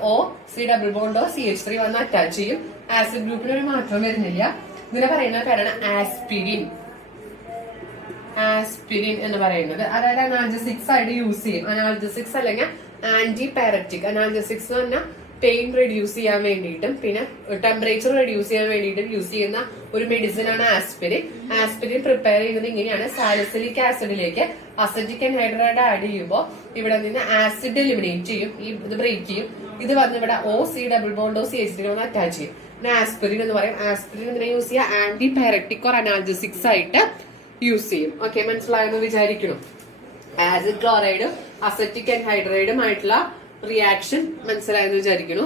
C ഡബിൾ ബോണ്ടോ CH3 വന്ന് അറ്റാച്ച് ചെയ്യും. ആസിഡ് ഗ്രൂപ്പിന് ഒരു മാറ്റവും വരുന്നില്ല. ഇതിനെ പറയുന്ന പേരാണ് ആസ്പിരിൻ. ആസ്പിരിൻ എന്ന് പറയുന്നത് അതായത് അനാൽജസിക്സ് ആയിട്ട് യൂസ് ചെയ്യും. അനാൽജസിക്സ് അല്ലെങ്കിൽ ആന്റി പാരറ്റിക്. അനാൽജസിക്സ് എന്ന് പറഞ്ഞാൽ പെയിൻ റെഡ്യൂസ് ചെയ്യാൻ വേണ്ടിയിട്ടും പിന്നെ ടെമ്പറേച്ചർ റെഡ്യൂസ് ചെയ്യാൻ വേണ്ടിയിട്ടും യൂസ് ചെയ്യുന്ന ഒരു മെഡിസിൻ ആണ് ആസ്പിരിൻ. ആസ്പിരിൻ പ്രിപ്പയർ ചെയ്യുന്നത് ഇങ്ങനെയാണ്. സാലിസിലിക് ആസിഡിലേക്ക് അസറ്റിക് എൻഹൈഡ്രൈഡ് ആഡ് ചെയ്യുമ്പോൾ ഇവിടെ നിന്ന് ആസിഡ് എലിമിനേറ്റ് ചെയ്യും, ഇത് ബ്രേക്ക് ചെയ്യും. ഇത് വന്ന് ഇവിടെ C ഡബിൾ ബോണ്ടോ CH3 വന്ന് അറ്റാച്ച് ചെയ്യും. പിന്നെ ആസ്പിരിൻ എന്ന് പറയും. ആസ്പിരിൻ ഇതിനെ യൂസ് ചെയ്യുക ആന്റി പാരറ്റിക് ഓർ അനാൽജസിക്സ് ആയിട്ട് യൂസ് ചെയ്യും. ഓക്കെ, മനസ്സിലായെന്ന് വിചാരിക്കണം. ആസിഡ് ക്ലോറൈഡും അസറ്റിക് അൻഹൈഡ്രൈഡും ആയിട്ടുള്ള റിയാക്ഷൻ മനസ്സിലായെന്ന് വിചാരിക്കുന്നു.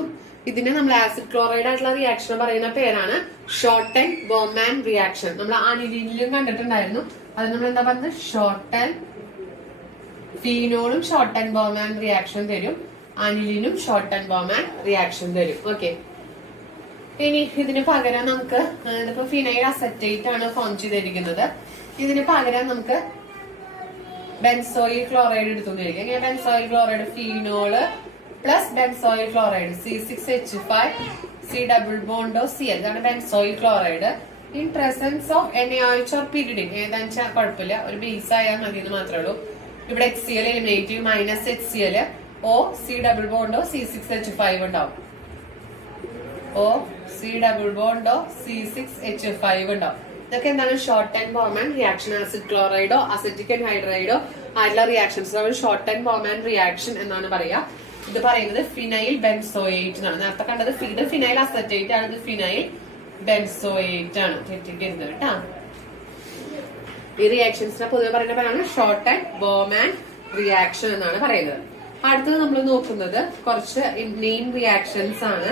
ഇതിനെ നമ്മൾ ആസിഡ് ക്ലോറൈഡ് ആയിട്ടുള്ള റിയാക്ഷൻ പറയുന്ന പേരാണ് ഷോർട്ടൻ ബോമാൻ റിയാക്ഷൻ. നമ്മൾ അനിലിനിലും കണ്ടിട്ടുണ്ടായിരുന്നു. അത് നമ്മൾ എന്താ പറഞ്ഞത്? ഷോർട്ടൻ ഫീനോളും ഷോർട്ടൻ ബോമാൻ റിയാക്ഷൻ തരും, അനിലിനും ഷോർട്ടൻ ബോമാൻ റിയാക്ഷൻ തരും. ഓക്കെ, ഇനി ഇതിന് പകരം നമുക്ക് ഇതിപ്പോ ഫിനൈൽ അസറ്റേറ്റ് ആണ് ഫോം ചെയ്തിരിക്കുന്നത്. ഇതിന് പകരം നമുക്ക് ബെൻസോയിൽ ക്ലോറൈഡ് എടുത്തുകൊണ്ടിരിക്കും. ഇങ്ങനെ benzoyl chloride phenol plus benzoyl chloride C6H5 C double bond O Cl, ഇതാണ് benzoyl chloride. In presence of NaOH or pyridine, ഏതാണെന്ന് വെച്ചാൽ കുഴപ്പമില്ല, ഒരു ബേസ് ആയാൽ മതി എന്ന് മാത്രമേ ഉള്ളൂ. ഇവിടെ HCl eliminative -HCl O C double bond O C6H5 ഉണ്ടാവും. O C double bond O C6H5 ഉണ്ടാവും. ഇതൊക്കെ എന്താണ്? Schotten Baumann reaction. Acid ക്ലോറൈഡോ അസറ്റിക് അൻഹൈഡ്രൈഡോ ആയിട്ടുള്ള reactions Schotten Baumann reaction എന്നാണ് പറയാ. ഇത് പറയുന്നത് ഫിനൈൽ ബെൻസോയേറ്റ് എന്നാണ്. നേരത്തെ കണ്ടത് ഇത് ഫിനൈൽ അസറ്റേറ്റ് ആണ്, ഇത് ഫിനൈൽ ബെൻസോയേറ്റ് ആണ്. തെറ്റിക്കരുത് കേട്ടോ. ഈ റിയാക്ഷൻസിനെ പൊതുവെ പറയുന്ന പേരാണ് ഷോർട്ട് ആൻഡ് ബോമാൻ റിയാക്ഷൻ എന്നാണ് പറയുന്നത്. അടുത്തത് നമ്മൾ നോക്കുന്നത് കുറച്ച് മെയിൻ റിയാക്ഷൻസ് ആണ്.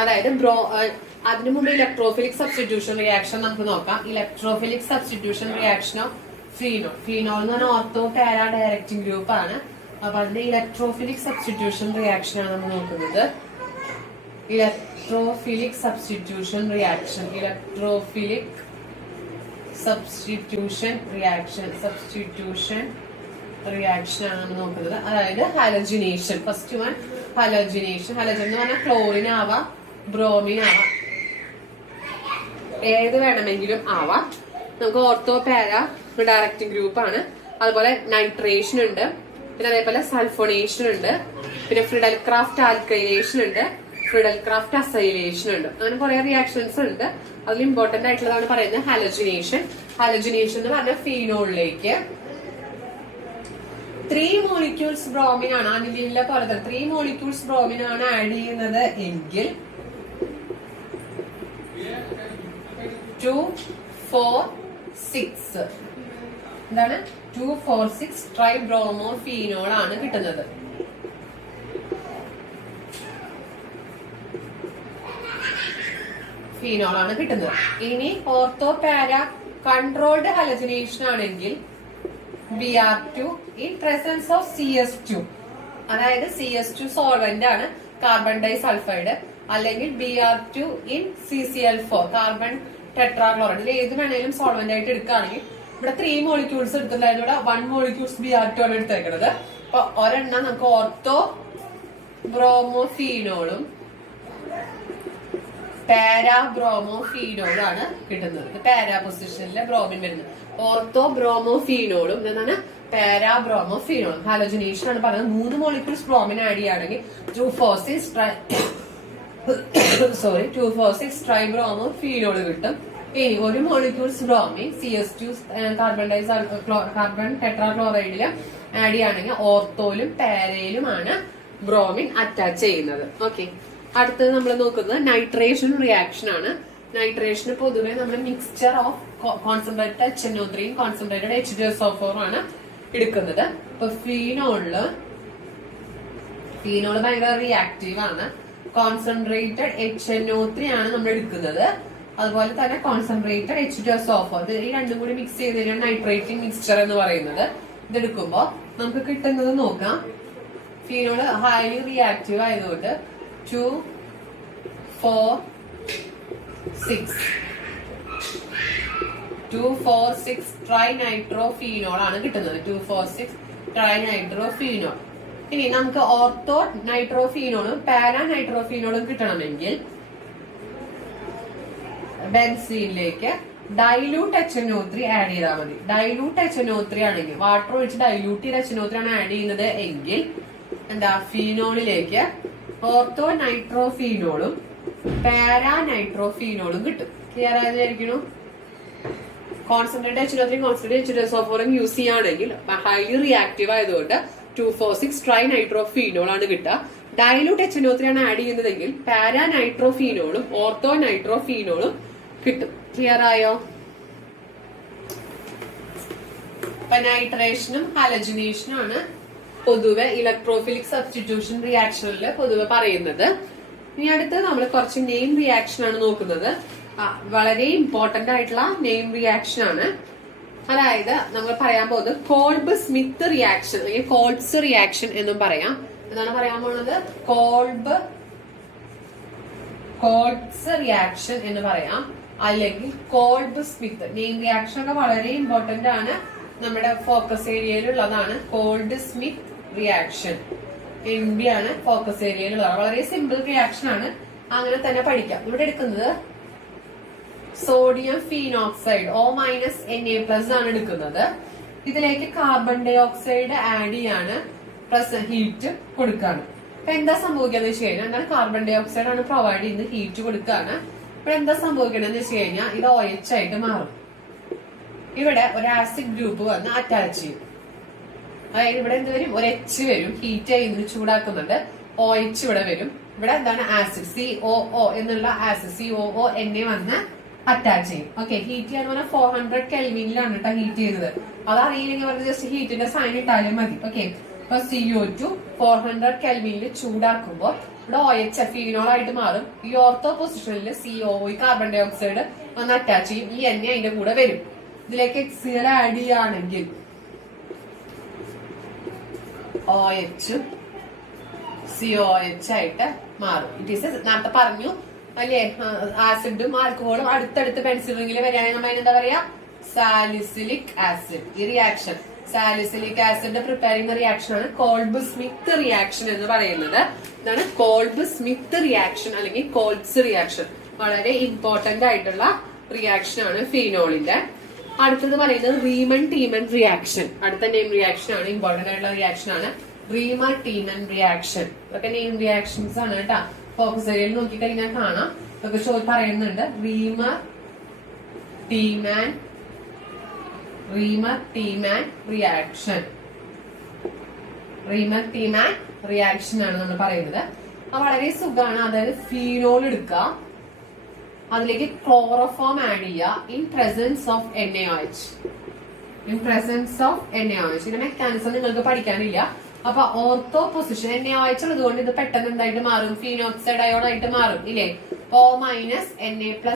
അതായത് അതിനു മുമ്പ് ഇലക്ട്രോഫിലിക് സബ്സ്റ്റിറ്റ്യൂഷൻ റിയാക്ഷൻ നമുക്ക് നോക്കാം. Electrophilic substitution reaction of phenol. Phenol എന്ന് പറഞ്ഞാൽ ഓർത്തോ പാരാ ഡയറക്റ്റിംഗ് ഗ്രൂപ്പ് ആണ്. അപ്പൊ അതിന്റെ ഇലക്ട്രോഫിലിക് സബ്സ്റ്റിറ്റ്യൂഷൻ റിയാക്ഷൻ ആണ് നമ്മൾ നോക്കുന്നത്. Electrophilic substitution reaction, electrophilic substitution reaction ആണ് നമ്മൾ നോക്കുന്നത്. അതായത് halogenation. First one halogenation. Halogen എന്ന് പറഞ്ഞാൽ ക്ലോറിൻ ആവാം, ബ്രോമിൻ ആവാം, ഏത് വേണമെങ്കിലും ആവാം. നമുക്ക് ഓർത്തോ പാരാ ഡയറക്റ്റിംഗ് ഗ്രൂപ്പ് ആണ്. അതുപോലെ നൈട്രേഷൻ ഉണ്ട്, പിന്നെ അതേപോലെ സൾഫോണേഷൻ ഉണ്ട്, പിന്നെ ഫ്രിഡൽ ക്രാഫ്റ്റ് ആൽക്കൈലേഷൻ ഉണ്ട്, ഫ്രിഡൽ ക്രാഫ്റ്റ് അസൈലേഷൻ ഉണ്ട്. അങ്ങനെ കുറെ റിയാക്ഷൻസ് ഉണ്ട്. അതിൽ ഇമ്പോർട്ടന്റ് ആയിട്ടുള്ളതാണ് പറയുന്നത് ഹാലജിനേഷൻ. ഹാലജിനേഷൻ എന്ന് പറഞ്ഞാൽ ഫീനോളിലേക്ക് 3 മോളിക്യൂൾസ് ബ്രോമിൻ ആണ്, അനിലിനിലെ പോലെ തന്നെ 3 മോളിക്യൂൾസ് ബ്രോമിൻ ആണ് ആഡ് ചെയ്യുന്നത് എങ്കിൽ 2, 4, 6 എന്താണ് 2, 4, 6 ട്രൈബ്രോമോ ഫീനോൾ ആണ് കിട്ടുന്നത്. ഫീനോൾ ആണ് കിട്ടുന്നത്. ഇനി ഓർത്തോ പാരാ കൺട്രോൾഡ് ഹലജിനേഷൻ ആണെങ്കിൽ Br2 in presence of CS2, അതായത് CS2 സോൾവെന്റ് ആണ്, കാർബൺ ഡൈ സൾഫൈഡ്, അല്ലെങ്കിൽ Br2 in CCl4 carbon tetrachloride. ഇതിൽ ഏത് വേണേലും സോൾവെന്റ് ആയിട്ട് എടുക്കുകയാണെങ്കിൽ ഇവിടെ 3 മോളിക്യൂൾസ് എടുത്തിട്ടുണ്ടായിരുന്നു, ഇവിടെ 1 മോളിക്യൂൾസ് Br2 ആണ് എടുത്തേക്കുന്നത്. അപ്പൊ ഒരെണ്ണം നമുക്ക് ഓർത്തോ ബ്രോമോഫീനോളും പാരാബ്രോമോഫീനോളും ആണ് കിട്ടുന്നത്. പാരാ പൊസിഷനിലെ ബ്രോമിൻ വരുന്നത്. ഓർത്തോ ബ്രോമോഫീനോളും എന്താണ് പാരാബ്രോമോഫീനോളും. ഹാലജനേഷൻ ആണ് പറയുന്നത്. 3 മോളിക്യൂൾസ് ബ്രോമിൻ ആഡ് ചെയ്യുകയാണെങ്കിൽ 246 ട്രൈബ്രോമോഫീനോള് കിട്ടും. ഇനി 1 മോളിക്യൂൾസ് ബ്രോമിൻ CS2 കാർബൺ ടെട്രാക്ലോറൈഡില് ആഡ് ചെയ്യുകയാണെങ്കിൽ ഓർത്തോയിലും പാരയിലുമാണ് ബ്രോമിൻ അറ്റാച്ച് ചെയ്യുന്നത്. ഓക്കെ, അടുത്തത് നമ്മൾ നോക്കുന്നത് നൈട്രേഷൻ റിയാക്ഷൻ ആണ്. നൈട്രേഷന് പൊതുവെ നമ്മൾ mixture of concentrated HNO3 concentrated H2SO4 ആണ് എടുക്കുന്നത്. ഇപ്പൊ ഫീനോള് ഭയങ്കര റിയാക്റ്റീവ് ആണ്. കോൺസെൻട്രേറ്റഡ് HNO3 ആണ് നമ്മൾ എടുക്കുന്നത്. അതുപോലെ തന്നെ കോൺസെൻട്രേറ്റഡ് H2SO4, ഈ രണ്ടും കൂടി മിക്സ് ചെയ്തതിനാണ് നൈട്രേറ്റിംഗ് മിക്സ്ചർ എന്ന് പറയുന്നത്. ഇതെടുക്കുമ്പോ നമുക്ക് കിട്ടുന്നത് നോക്കാം. ഫീനോള് ഹൈലി റിയാക്റ്റീവ് ആയതുകൊണ്ട് 2, 4, 6 ട്രൈനൈട്രോഫീനോൾ ആണ് കിട്ടുന്നത്. 2, 4, 6 ട്രൈനൈട്രോഫീനോൾ. ഇനി നമുക്ക് ഓർത്തോ നൈട്രോഫീനോളും പാരാ നൈട്രോഫീനോളും കിട്ടണമെങ്കിൽ ബെൻസീനിലേക്ക് ഡൈലൂട്ട് HNO3 ആഡ് ചെയ്താൽ മതി. ഡൈലൂട്ട് HNO3 ആണെങ്കിൽ വാട്ടർ ഒഴിച്ച് ഡൈലൂട്ട് ചെയ്ത HNO3 ആണ് ആഡ് ചെയ്യുന്നത് എങ്കിൽ എന്താ ഫീനോളിലേക്ക് ഓർത്തോ നൈട്രോഫീനോളും പാരാ നൈട്രോഫീനോളും കിട്ടും. ക്ലിയർ ആയതായിരിക്കണം. Concentrate HNO3 concentrate H2SO4 use ചെയ്യുകയാണെങ്കിൽ ഹൈലി റിയാക്റ്റീവ് ആയതുകൊണ്ട് 2, 4, 6 ട്രൈനൈട്രോഫീനോൾ ആണ് കിട്ടുക. ഡൈലൂട്ട് HNO3 ആണ് ആഡ് ചെയ്യുന്നതെങ്കിൽ പാരാ നൈട്രോഫീനോളും ഓർത്തോ നൈട്രോഫീനോളും കിട്ടും. ക്ലിയർ ആയോ? അപ്പൊ നൈട്രേഷനും ഹാലജനേഷനും ആണ് പൊതുവെ ഇലക്ട്രോഫിലിക് സബ്സ്റ്റിറ്റ്യൂഷൻ റിയാക്ഷനിൽ പൊതുവെ പറയുന്നത്. ഇനി അടുത്ത് നമ്മൾ കുറച്ച് നെയിം റിയാക്ഷൻ ആണ് നോക്കുന്നത്. വളരെ ഇമ്പോർട്ടന്റ് ആയിട്ടുള്ള നെയിം റിയാക്ഷൻ ആണ്. അതായത് നമ്മൾ പറയാൻ പോകുന്നത് കോൾബ് സ്മിത്ത് റിയാക്ഷൻ അല്ലെങ്കിൽ കോൾട്സ് റിയാക്ഷൻ എന്നും പറയാം. എന്താണ് പറയാൻ പോകുന്നത്? കോൾട്സ് റിയാക്ഷൻ എന്ന് പറയാം, അല്ലെങ്കിൽ കോൾബ് സ്മിത്ത്. നെയിം റിയാക്ഷൻ ഒക്കെ വളരെ ഇമ്പോർട്ടന്റ് ആണ്, നമ്മുടെ ഫോക്കസ് ഏരിയയിലുള്ളതാണ്. കോൾഡ് സ്മിത്ത് റിയാക്ഷൻ എന്തിയാണ് ഫോക്കസ് ഏരിയയിലുള്ളത്. വളരെ സിമ്പിൾ റിയാക്ഷൻ ആണ്, അങ്ങനെ തന്നെ പഠിക്കാം. ഇവിടെ എടുക്കുന്നത് സോഡിയം ഫീനോക്സൈഡ് O-Na+ ആണ് എടുക്കുന്നത്. ഇതിലേക്ക് കാർബൺ ഡൈ ഓക്സൈഡ് ആഡ് ചെയ്യാണ്, പ്ലസ് ഹീറ്റ് കൊടുക്കാണ്. അപ്പൊ എന്താ സംഭവിക്കാന്ന് വെച്ച് കഴിഞ്ഞാൽ, എന്താണ് കാർബൺ ഡൈ ഓക്സൈഡ് ആണ് പ്രൊവൈഡ് ചെയ്യുന്നത്, ഹീറ്റ് കൊടുക്കാണ്. ഇവിടെ എന്താ സംഭവിക്കണമെന്ന് വെച്ച് കഴിഞ്ഞാൽ ഇത് OH ആയിട്ട് മാറും. ഇവിടെ ഒരു ആസിഡ് ഗ്രൂപ്പ് വന്ന് അറ്റാച്ച് ചെയ്യും. അതായത് ഇവിടെ എന്ത് വരും? ഒരു H വരും, ഹീറ്റ് ചെയ്യുന്നത് ചൂടാക്കുന്നുണ്ട്. OH ഇവിടെ വരും. ഇവിടെ എന്താണ് ആസിഡ് COO എന്നുള്ള ആസിഡ് COO വന്ന് അറ്റാച്ച് ചെയ്യും. ഓക്കെ, ഹീറ്റ് ചെയ്യാൻ പറഞ്ഞാൽ 400 കെൽവിനിലാണ് കേട്ടോ ഹീറ്റ് ചെയ്യുന്നത്. അതറിയില്ലെങ്കിൽ പറഞ്ഞ് ജസ്റ്റ് ഹീറ്റിന്റെ സൈൻ ഇട്ടാലും മതി. ഓക്കെ, അപ്പൊ CO2 400 കെൽവിനിൽ ചൂടാക്കുമ്പോൾ ഇവിടെ OH ഫീനോൾ ആയിട്ട് മാറും. ഈ ഓർത്തോ പൊസിഷനിൽ COO കാർബൺ ഡൈ ഓക്സൈഡ് വന്ന് അറ്റാച്ച് ചെയ്യും. ഈ എണ്ണ അതിന്റെ കൂടെ വരും. ഇതിലേക്ക് HCl ആഡ് ചെയ്യുകയാണെങ്കിൽ OH COH ആയിട്ട് മാറും. ഇറ്റ് ഈസ് നേരത്തെ പറഞ്ഞു അല്ലേ, ആസിഡും ആൽക്കഹോളും അടുത്തടുത്ത് പെൻസിൽ റിംഗിൽ വരികയാണെങ്കിൽ നമ്മൾ അതിനെന്താ പറയാ? Salicylic acid. ഈ റിയാക്ഷൻ സാലിസിലിക് ആസിഡ് പ്രിപ്പയർ ചെയ്യുന്ന റിയാക്ഷൻ ആണ് കോൾബ് സ്മിത്ത് റിയാക്ഷൻ എന്ന് പറയുന്നത്. ഇതാണ് കോൾബ് സ്മിത്ത് റിയാക്ഷൻ അല്ലെങ്കിൽ കോൾട്സ് റിയാക്ഷൻ. വളരെ ഇമ്പോർട്ടന്റ് ആയിട്ടുള്ള റിയാക്ഷൻ ആണ് ഫീനോളിന്റെ. അടുത്തത് പറയുന്നത് റീമൻ ടീമൻ റിയാക്ഷൻ. അടുത്ത നെയിം റിയാക്ഷൻ ആണ്, ഇമ്പോർട്ടന്റ് ആയിട്ടുള്ള റിയാക്ഷൻ ആണ് റീമർ ടീമൻ റിയാക്ഷൻ. ഇതൊക്കെ നെയിം റിയാക്ഷൻസ് ആണ് കേട്ടോ. ഫോക്കസ് ഏരിയയിൽ നോക്കിക്കഴിഞ്ഞാൽ കാണാം, ഇതൊക്കെ പറയുന്നുണ്ട്. Reimer Tiemann reaction. Reimer Tiemann reaction ആണ് നമ്മൾ പറയുന്നത്. അത് വളരെ സുഖമാണ്. അതായത് ഫീനോൾ എടുക്കുക, അതിലേക്ക് ക്ലോറോഫോം ആഡ് ചെയ്യുക ഇൻ പ്രസൻസ് ഓഫ് NaOH. ഇതിന്റെ മെക്കാനിസം നിങ്ങൾക്ക് പഠിക്കാനില്ല. അപ്പൊ ഓർത്തോ പൊസിഷൻ NaOH ഉള്ളതുകൊണ്ട് ഇത് പെട്ടെന്ന് എന്തായിട്ട് മാറും? ഫീനോക്സൈഡ് അയോൺ ആയിട്ട് മാറും ഇല്ലേ? O- Na+